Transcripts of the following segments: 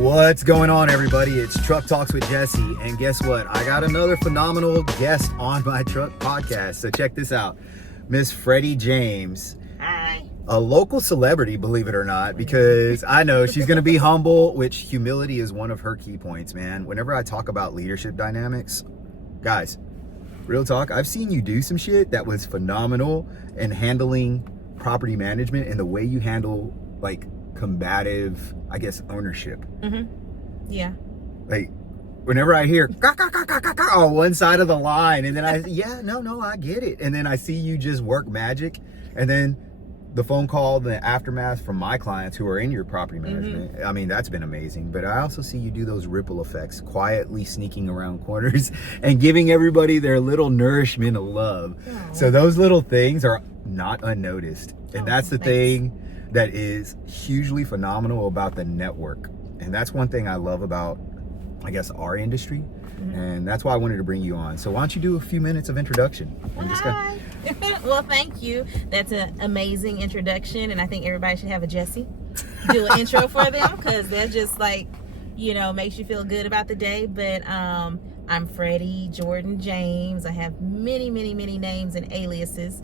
What's going on, everybody? It's Truck Talks with Jesse, and guess what? I got another phenomenal guest on my truck podcast. So check this out. Miss Freddie James. Hi. A local celebrity, believe it or not, because I know she's going to be humble, which humility is one of her key points, man. Whenever I talk about leadership dynamics, guys, real talk, I've seen you do some shit that was phenomenal in handling property management and the way you handle, like, combative, I guess, ownership. Yeah. Like, whenever I hear on one side of the line, and then I get it. And then I see you just work magic, and then the phone call, the aftermath from my clients who are in your property management, I mean, that's been amazing. But I also see you do those ripple effects, quietly sneaking around corners and giving everybody their little nourishment of love. So those little things are not unnoticed. And that's the thing that is hugely phenomenal about the network. And that's one thing I love about, I guess, our industry. And that's why I wanted to bring you on. So why don't you do a few minutes of introduction? Hi. Well, thank you. That's an amazing introduction. And I think everybody should have a Jesse do an intro for them, because that just, like, you know, makes you feel good about the day. But I'm Freddie Jordan James. I have many names and aliases.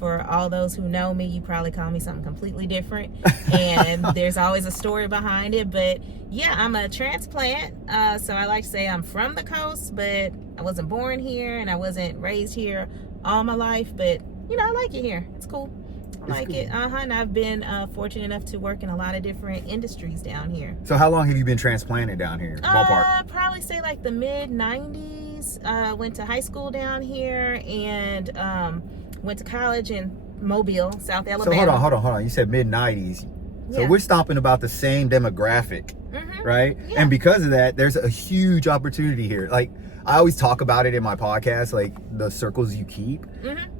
For all those who know me, you probably call me something completely different. And there's always a story behind it. But yeah, I'm a transplant. So I like to say I'm from the coast, but I wasn't born here and I wasn't raised here all my life. But, you know, I like it here. It's cool. I like it. And I've been fortunate enough to work in a lot of different industries down here. So how long have you been transplanted down here? Ballpark? Probably say like the mid-90s. Went to high school down here and went to college in Mobile, South Alabama. So hold on. You said mid-90s. So we're stomping about the same demographic, right? Yeah. And because of that, there's a huge opportunity here. Like, I always talk about it in my podcast, like the circles you keep.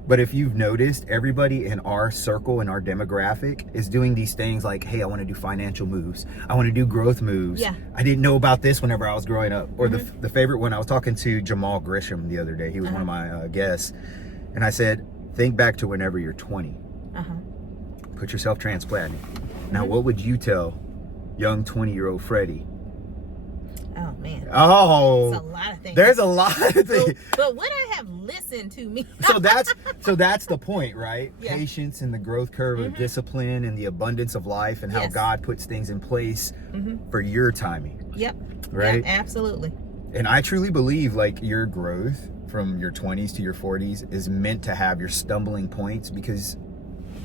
But if you've noticed, everybody in our circle and our demographic is doing these things like, hey, I want to do financial moves. I want to do growth moves. Yeah. I didn't know about this whenever I was growing up. Or the favorite one, I was talking to Jamal Grisham the other day. He was one of my guests. And I said, think back to whenever you're 20. Put yourself transplanting. Now, what would you tell young 20-year-old Freddie? Oh, man. Oh. There's a lot of things. There's a lot of things. But would I have listened to me? so that's the point, right? Yeah. Patience and the growth curve of discipline and the abundance of life and how God puts things in place for your timing. Yep. Right? Yep, absolutely. And I truly believe, like, your growth from your 20s to your 40s is meant to have your stumbling points, because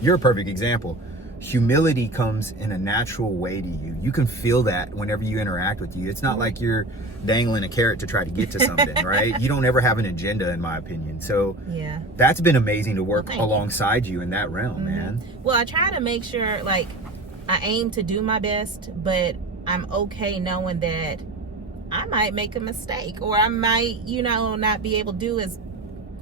you're a perfect example. Humility comes in a natural way to you. You can feel that whenever you interact with you. It's not like you're dangling a carrot to try to get to something, right? You don't ever have an agenda, in my opinion. So yeah, that's been amazing to work alongside you in that realm, man. Well, I try to make sure, like, I aim to do my best, but I'm okay knowing that I might make a mistake, or I might, you know, not be able to do as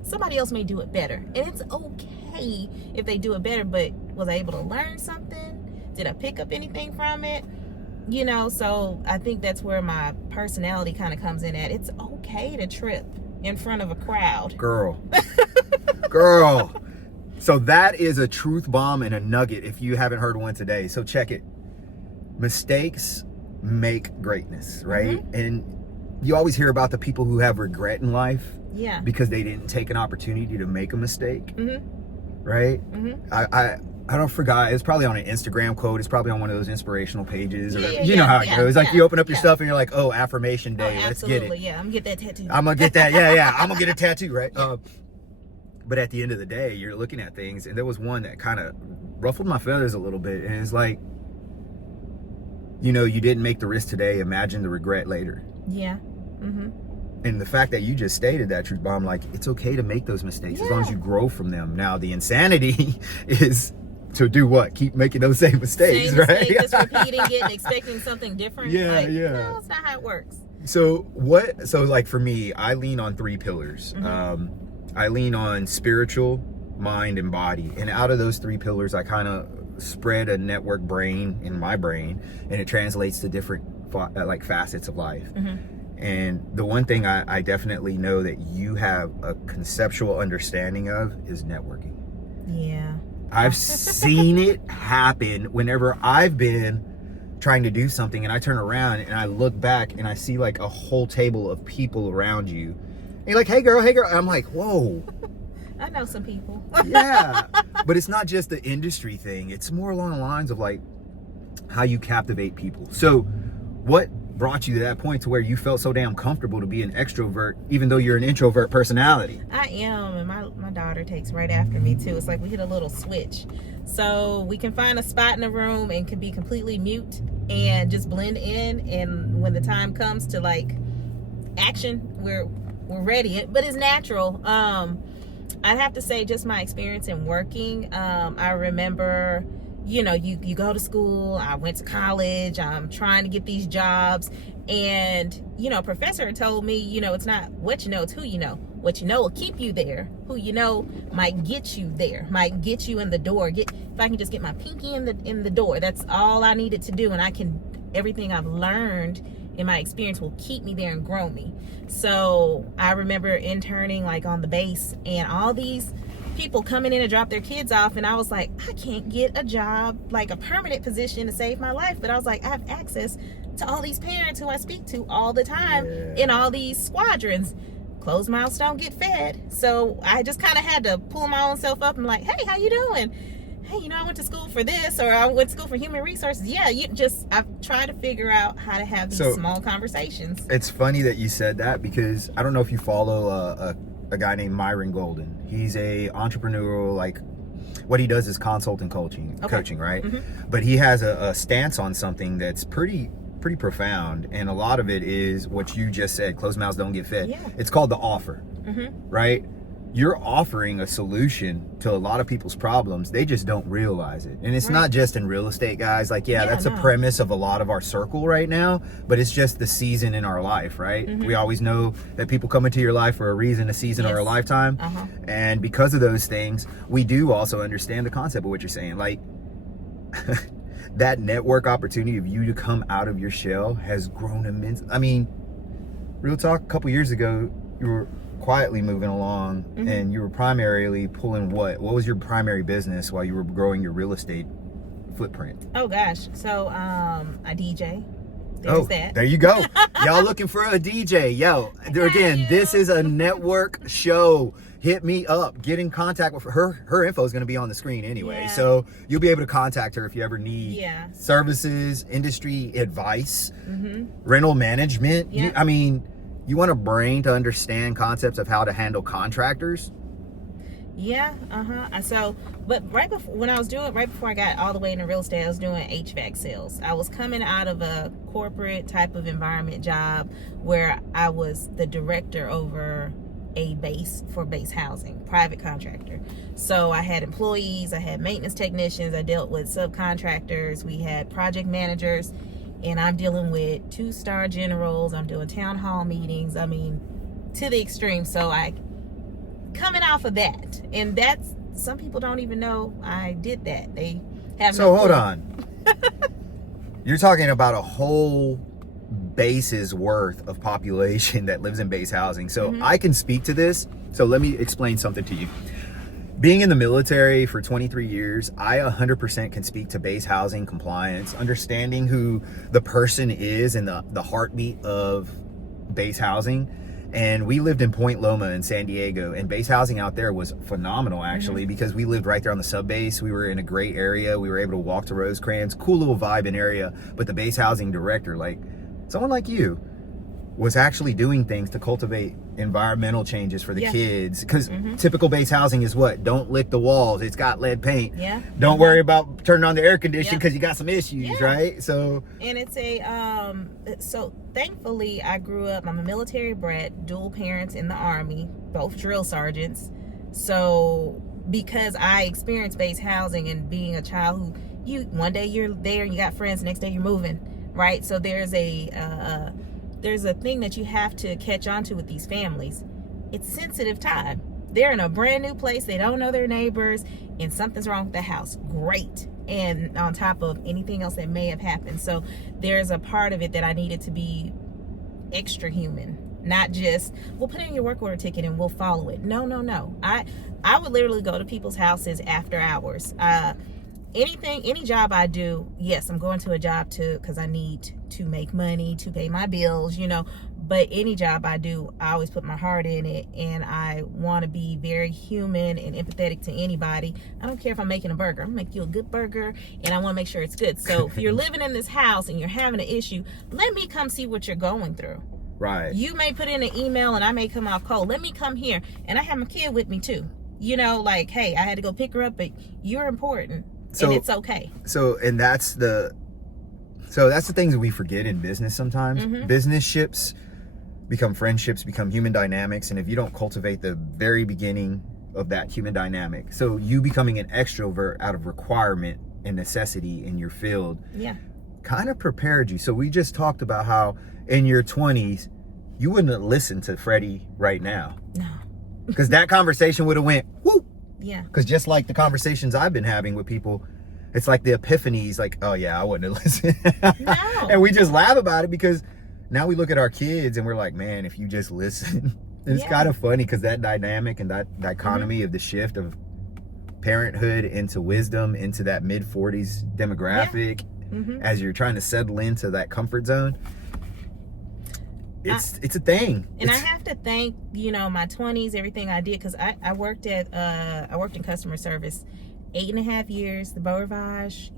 somebody else may do it better. And it's okay if they do it better, but was I able to learn something? Did I pick up anything from it? You know, so I think that's where my personality kind of comes in at. It's okay to trip in front of a crowd. Girl. So that is a truth bomb and a nugget if you haven't heard one today. So check it. Mistakes make greatness, right? And you always hear about the people who have regret in life because they didn't take an opportunity to make a mistake, right? I don't forget, it's probably on an Instagram quote, it's probably on one of those inspirational pages, or you know how it goes. Like, you open up your stuff and you're like, oh, affirmation day, let's get it. Yeah, I'm gonna get that tattoo. I'm gonna get that, I'm gonna get a tattoo, right? But at the end of the day, you're looking at things, and there was one that kind of ruffled my feathers a little bit, and it's like, you know, you didn't make the risk today, imagine the regret later. Yeah. And the fact that you just stated that truth bomb, like, it's okay to make those mistakes as long as you grow from them. Now, the insanity is to do what? Keep making those same mistakes, right? Just repeating it and expecting something different. No, it's not how it works. So like, for me, I lean on 3 pillars. I lean on spiritual, mind, and body. And out of those 3 pillars, I kind of spread a network brain in my brain, and it translates to different like facets of life. And the one thing I definitely know that you have a conceptual understanding of is networking. Yeah. I've seen it happen whenever I've been trying to do something, and I turn around and I look back and I see like a whole table of people around you. And you're like, hey girl. And I'm like, whoa. I know some people. Yeah. But it's not just the industry thing. It's more along the lines of like how you captivate people. So what brought you to that point to where you felt so damn comfortable to be an extrovert, even though you're an introvert personality? I am, and my daughter takes right after me too. It's like we hit a little switch. So we can find a spot in the room and can be completely mute and just blend in. And when the time comes to like action, we're ready. But it's natural. I'd have to say just my experience in working. I remember, you know, you go to school, I went to college, I'm trying to get these jobs, and, you know, professor told me, you know, it's not what you know, it's who you know. What you know will keep you there. Who you know might get you there, might get you in the door. If I can just get my pinky in the door, that's all I needed to do, and everything I've learned in my experience will keep me there and grow me. So I remember interning like on the base, and all these people coming in to drop their kids off, and I was like, I can't get a job, like a permanent position to save my life, but I was like, I have access to all these parents who I speak to all the time in all these squadrons. Closed mouths don't get fed. So I just kind of had to pull my own self up and like, hey, how you doing? Hey, you know, I went to school for this, or I went to school for human resources. Yeah, I've tried to figure out how to have these small conversations. It's funny that you said that, because I don't know if you follow a guy named Myron Golden. He's a entrepreneurial, like, what he does is consulting coaching, right? Mm-hmm. But he has a stance on something that's pretty profound, and a lot of it is what you just said: closed mouths don't get fed. Yeah. It's called the offer, right? You're offering a solution to a lot of people's problems. They just don't realize it. And it's not just in real estate, guys. Like, that's a premise of a lot of our circle right now, but it's just the season in our life, right? We always know that people come into your life for a reason, a season, or a lifetime. And because of those things, we do also understand the concept of what you're saying. Like, that network opportunity of you to come out of your shell has grown immense. I mean, real talk, a couple years ago, you were quietly moving along, and you were primarily pulling what was your primary business while you were growing your real estate footprint? Oh gosh, so a DJ. There's that. There you go. Y'all looking for a DJ? Yo, again, this is a network show. Hit me up, get in contact with her info is going to be on the screen anyway, so you'll be able to contact her if you ever need services, industry advice, rental management. You want a brain to understand concepts of how to handle contractors? So, but right before I got all the way into real estate, I was doing HVAC sales. I was coming out of a corporate type of environment job where I was the director over a base for base housing, private contractor. So I had employees, I had maintenance technicians, I dealt with subcontractors, we had project managers, and I'm dealing with 2-star generals. I'm doing town hall meetings. I mean, to the extreme. So coming off of that, and that's, some people don't even know I did that. They have so hold on. You're talking about a whole base's worth of population that lives in base housing. So I can speak to this. So let me explain something to you. Being in the military for 23 years, I 100% can speak to base housing compliance, understanding who the person is and the heartbeat of base housing. And we lived in Point Loma in San Diego, and base housing out there was phenomenal, actually, because we lived right there on the sub base. We were in a great area. We were able to walk to Rosecrans, cool little vibe in area. But the base housing director, like someone like you, was actually doing things to cultivate environmental changes for the kids. Because typical base housing is what? Don't lick the walls. It's got lead paint. Don't worry about turning on the air conditioning because you got some issues, right? So, and it's so thankfully I grew up, I'm a military brat, dual parents in the Army, both drill sergeants. So because I experienced base housing and being a child who one day you're there, you got friends, next day you're moving, right? So there's a thing that you have to catch on to with these families. It's sensitive time. They're in a brand new place. They don't know their neighbors, and something's wrong with the house. Great. And on top of anything else that may have happened. So there's a part of it that I needed to be extra human. Not just, we'll put in your work order ticket and we'll follow it. No. I would literally go to people's houses after hours. any job I do, yes, I'm going to a job because I need to make money to pay my bills, but any job I do, I always put my heart in it, and I want to be very human and empathetic to anybody. I don't care if I'm making a burger. I'm gonna make you a good burger, and I want to make sure it's good. So if you're living in this house and you're having an issue, let me come see what you're going through. Right. You may put in an email and I may come off cold. Let me come here, and I have my kid with me too. Like, hey, I had to go pick her up, but you're important, and it's okay. So that's the things that we forget in business sometimes. Mm-hmm. Business ships become friendships, become human dynamics, and if you don't cultivate the very beginning of that human dynamic, so you becoming an extrovert out of requirement and necessity in your field, kind of prepared you. So we just talked about how in your 20s you wouldn't have listened to Freddie right now. No. Because that conversation would have went whoop. Yeah. Because just like the conversations I've been having with people, it's like the epiphanies, like, oh yeah, I wouldn't have listened. No. And we just laugh about it because now we look at our kids and we're like, man, if you just listen. It's kind of funny because that dynamic and that dichotomy of the shift of parenthood into wisdom, into that mid-40s demographic, as you're trying to settle into that comfort zone, it's a thing. And I have to thank, my 20s, everything I did, because I worked in customer service 8.5 years, the Beau Rivage,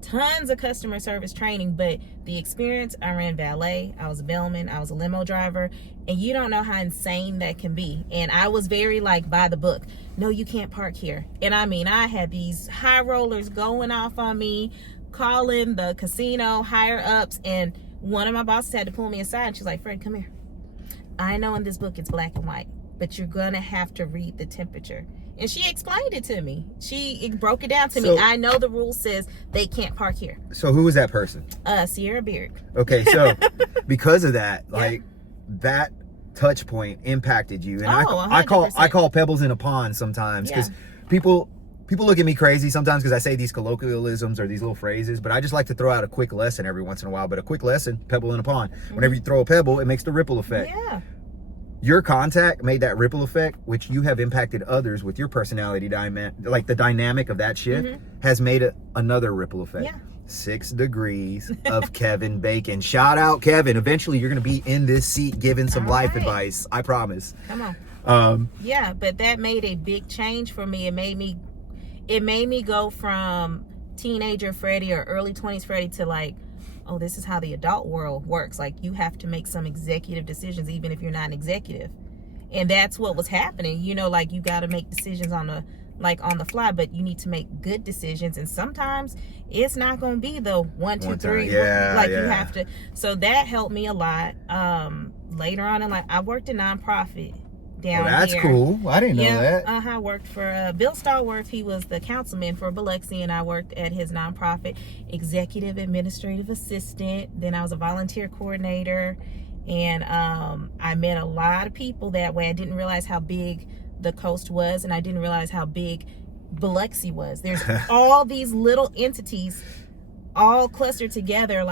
tons of customer service training, but the experience, I ran valet, I was a bellman, I was a limo driver, and you don't know how insane that can be. And I was very by the book. No, you can't park here. And I had these high rollers going off on me, calling the casino higher ups, and one of my bosses had to pull me aside, and she's like, Fred, come here. I know in this book it's black and white, but you're gonna have to read the temperature. And she explained it to me. She broke it down to me. I know the rule says they can't park here. So who was that person? Sierra Beard. Okay, so because of that, that touch point impacted you. And I call pebbles in a pond sometimes because people look at me crazy sometimes because I say these colloquialisms or these little phrases, but I just like to throw out a quick lesson every once in a while. But a quick lesson, pebble in a pond. Whenever you throw a pebble, it makes the ripple effect. Yeah. Your contact made that ripple effect, which you have impacted others with your personality like the dynamic of that shift has made another ripple effect. Yeah. 6 degrees of Kevin Bacon. Shout out Kevin. Eventually you're going to be in this seat giving some life advice. I promise. Come on. Yeah, but that made a big change for me. It made me go from teenager Freddie or early 20s Freddie to oh, this is how the adult world works. You have to make some executive decisions, even if you're not an executive. And that's what was happening. You got to make decisions on the fly, but you need to make good decisions. And sometimes it's not going to be the 1, 2, 3. You have to. So that helped me a lot. Later on in life, I worked in nonprofit down here. That's cool. I didn't know that. I worked for Bill Stallworth. He was the councilman for Biloxi, and I worked at his nonprofit, executive administrative assistant. Then I was a volunteer coordinator, and I met a lot of people that way. I didn't realize how big the coast was, and I didn't realize how big Biloxi was. There's all these little entities all clustered together,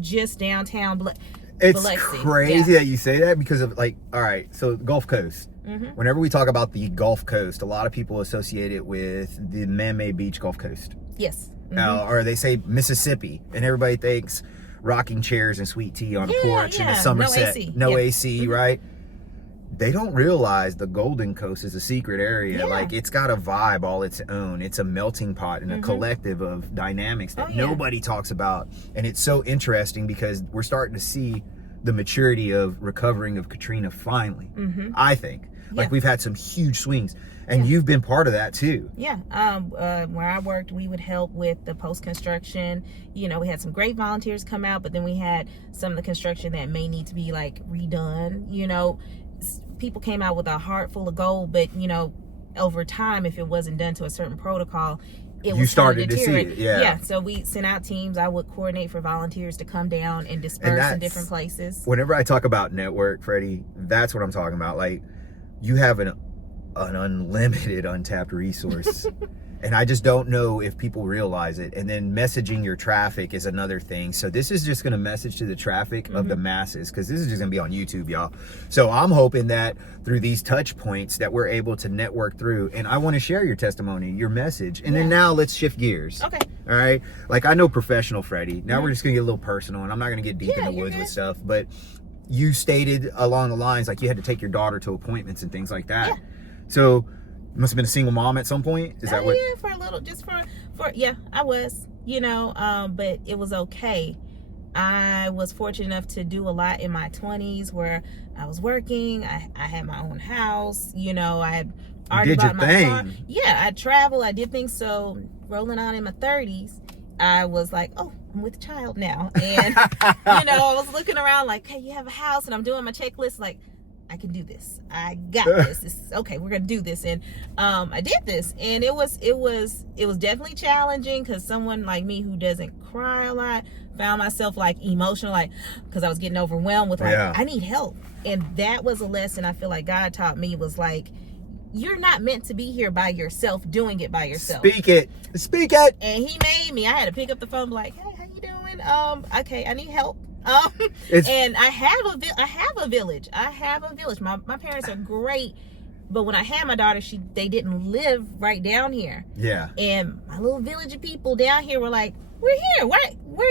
just downtown It's Biloxi. crazy that you say that because of all right, so Gulf Coast. Whenever we talk about the Gulf Coast, a lot of people associate it with the man-made beach Gulf Coast. Yes. Or they say Mississippi, and everybody thinks rocking chairs and sweet tea on a porch in the Somerset. No AC, right? They don't realize the Golden Coast is a secret area. It's got a vibe all its own. It's a melting pot and a collective of dynamics that nobody talks about. And it's so interesting because we're starting to see the maturity of recovering of Katrina finally, I think. We've had some huge swings. And you've been part of that too. Yeah. Where I worked, we would help with the post-construction. We had some great volunteers come out, but then we had some of the construction that may need to be redone. People came out with a heart full of gold, but over time, if it wasn't done to a certain protocol, you started to see it. Yeah. So we sent out teams. I would coordinate for volunteers to come down and disperse in different places. Whenever I talk about network, Freddie, that's what I'm talking about. You have an unlimited untapped resource. And I just don't know if people realize it. And then messaging your traffic is another thing. So this is just going to message to the traffic of the masses, because this is just going to be on YouTube, y'all. So I'm hoping that through these touch points that we're able to network through. And I want to share your testimony, your message. And then now let's shift gears. Okay. All right. Like, I know professional Freddie. Now we're just going to get a little personal, and I'm not going to get deep in the woods with stuff. But you stated along the lines, like, you had to take your daughter to appointments and things like that. Yeah. So you must have been a single mom at some point. Is that what? Yeah, for a little, just for yeah, I was, but it was okay. I was fortunate enough to do a lot in my 20s where I was working. I had my own house. I had already bought my car. Yeah, I traveled. I did things. So rolling on in my 30s, I was like, oh, I'm with a child now. And, I was looking around like, hey, you have a house, and I'm doing my checklist like, I can do this. I got this. This is okay. We're gonna do this, and I did this, and it was definitely challenging, because someone like me who doesn't cry a lot found myself like emotional, like, because I was getting overwhelmed with like I need help, and that was a lesson I feel like God taught me, was like, you're not meant to be here by yourself, doing it by yourself. Speak it. And He made me. I had to pick up the phone, and be like, hey, how you doing? Okay, I need help. And I have a village. My parents are great, but when I had my daughter, they didn't live right down here. Yeah. And my little village of people down here were like, we're here.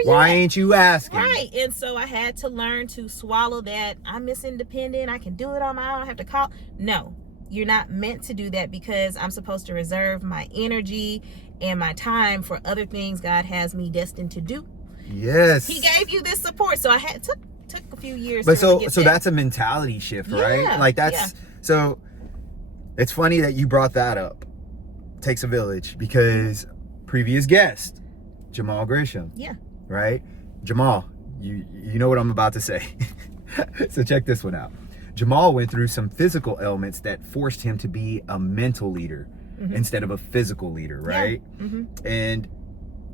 Why ain't you asking? Right. And so I had to learn to swallow that. I'm Miss Independent. I can do it on my own. I have to call. No, you're not meant to do that, because I'm supposed to reserve my energy and my time for other things God has me destined to do. Yes. He gave you this support, so I had took a few years. But to really get so that. that's a mentality shift, right? Yeah, Like, that's so. It's funny that you brought that up. Takes a village, because previous guest, Jamal Grisham. Yeah. Right, Jamal. You know what I'm about to say. So check this one out. Jamal went through some physical ailments that forced him to be a mental leader instead of a physical leader, right? Yeah. And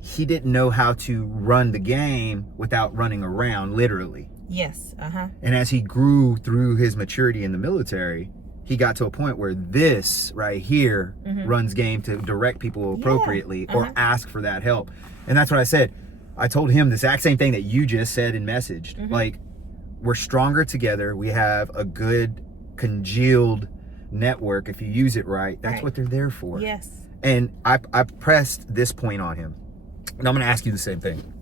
he didn't know how to run the game without running around, literally. Yes. And as he grew through his maturity in the military, he got to a point where this right here runs game to direct people appropriately or ask for that help. And that's what I said. I told him the exact same thing that you just said and messaged. Like, we're stronger together. We have a good congealed network. If you use it right, that's what they're there for. Yes. And I pressed this point on him. And I'm going to ask you the same thing.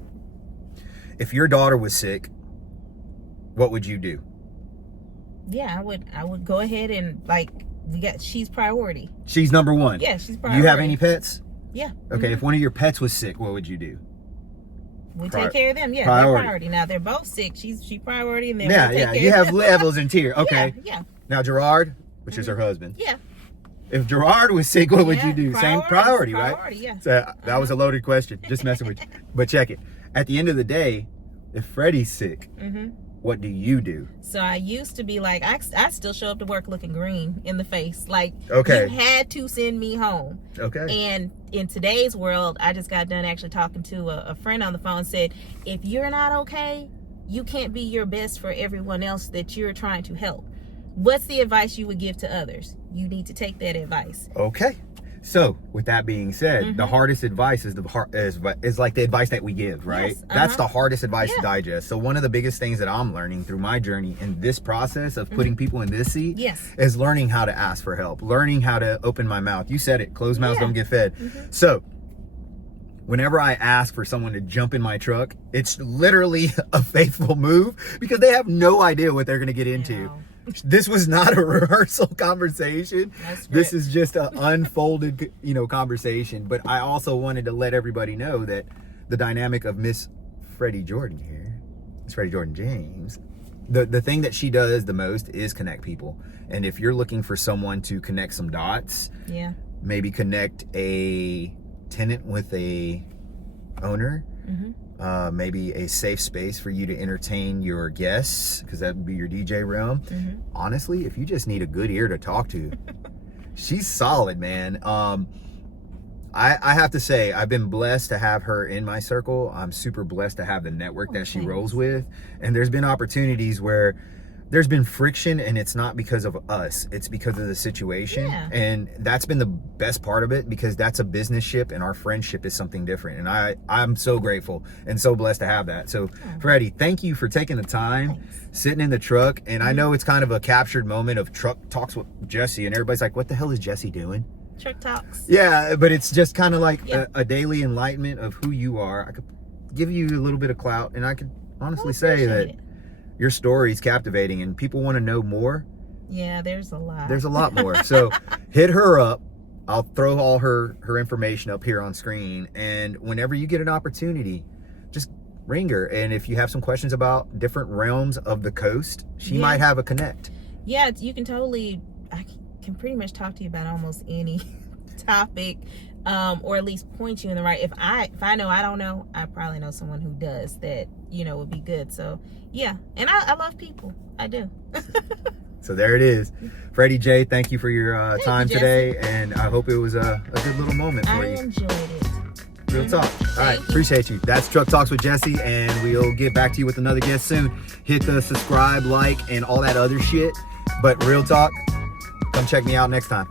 If your daughter was sick, what would you do? Yeah, I would go ahead and, like, she's priority. She's number one. Yeah, she's priority. You have any pets? Yeah. Okay, if one of your pets was sick, what would you do? We take care of them. Yeah, priority. They're priority. Now they're both sick. She's priority, and then you have levels in tier. Okay. Yeah. Now Gerard, which is her husband. Yeah. If Gerard was sick, what would you do? Same priority, right? Yeah. So that was a loaded question. Just messing with you. But check it. At the end of the day, if Freddie's sick, what do you do? So I used to be like, I still show up to work looking green in the face. Like, you had to send me home. Okay. And in today's world, I just got done actually talking to a friend on the phone, said, if you're not okay, you can't be your best for everyone else that you're trying to help. What's the advice you would give to others? You need to take that advice. Okay. So with that being said, the hardest advice is like the advice that we give, right? Yes, that's the hardest advice to digest. So one of the biggest things that I'm learning through my journey in this process of putting people in this seat is learning how to ask for help, learning how to open my mouth. You said it, closed mouths don't get fed. So whenever I ask for someone to jump in my truck, it's literally a faithful move, because they have no idea what they're going to get into. This was not a rehearsal conversation. This is just an unfolded, conversation. But I also wanted to let everybody know that the dynamic of Miss Freddie Jordan here, Miss Freddie Jordan James, the thing that she does the most is connect people. And if you're looking for someone to connect some dots, maybe connect a tenant with a owner, maybe a safe space for you to entertain your guests, because that would be your DJ realm. Honestly, if you just need a good ear to talk to, she's solid, man. I have to say, I've been blessed to have her in my circle. I'm super blessed to have the network that she rolls with. And there's been opportunities where there's been friction, and it's not because of us, it's because of the situation. Yeah. And that's been the best part of it, because that's a business ship and our friendship is something different. And I'm so grateful and so blessed to have that. So Freddie, thank you for taking the time. Thanks. Sitting in the truck. And I know it's kind of a captured moment of truck talks with Jesse, and everybody's like, what the hell is Jesse doing? Truck talks. Yeah, but it's just kind of like Yeah. a daily enlightenment of who you are. I could give you a little bit of clout, and I could honestly I say that appreciate it. your story is captivating, and people want to know more. Yeah, there's a lot. There's a lot more. So hit her up. I'll throw all her information up here on screen, and whenever you get an opportunity, just ring her. And if you have some questions about different realms of the coast, she Yeah. might have a connect. Yeah, you can totally, I can pretty much talk to you about almost any topic, or at least point you in the right. If I know I don't know, I probably know someone who does that, would be good. So yeah, and I love people. I do. So there it is. Freddie J, thank you for your time you, today, and I hope it was a good little moment for I you. enjoyed it. Real talk. All right, Thank you. appreciate you. That's Truck Talks with Jesse, and we'll get back to you with another guest soon. Hit the subscribe, like, and all that other shit. But real talk, come check me out next time.